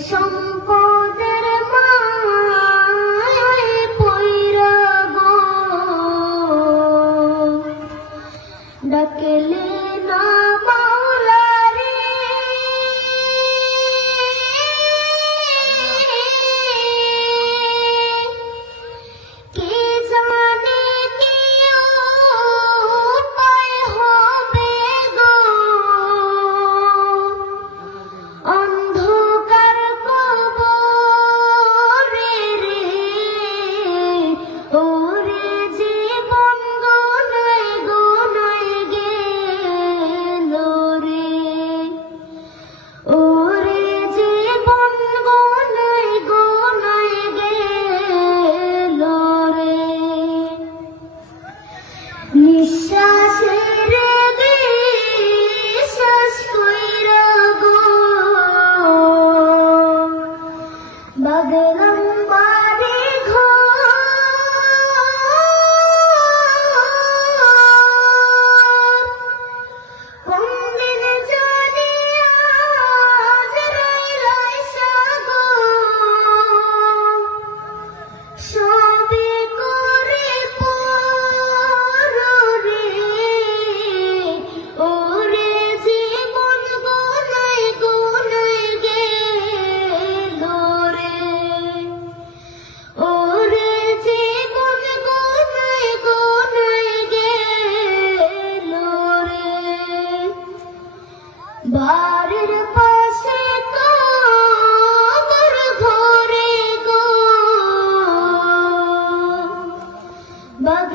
সম্পদের মায়ায় পইরা গো ডাকলে না মাওলা রে কে জানে কি উপায় হবে গো অন্ধকার কবরে রে ওরে জীবন গোনায় গোনায় গেল রে ওরে জীবন গোনায় গোনায় গেল রে নিঃশ্বাসের বিশ্বাস কইরা গো বাগলাম বাড়ি ঘর কোনদিন জানি আজরাইল আইসা গো সবে করে পররে ওরে জীবন গোনায় গোনায় গেল রে ওরে জীবন গোনায় গোনায় গেল রে বাড়ির পাশে কবর ঘরে গো বাগ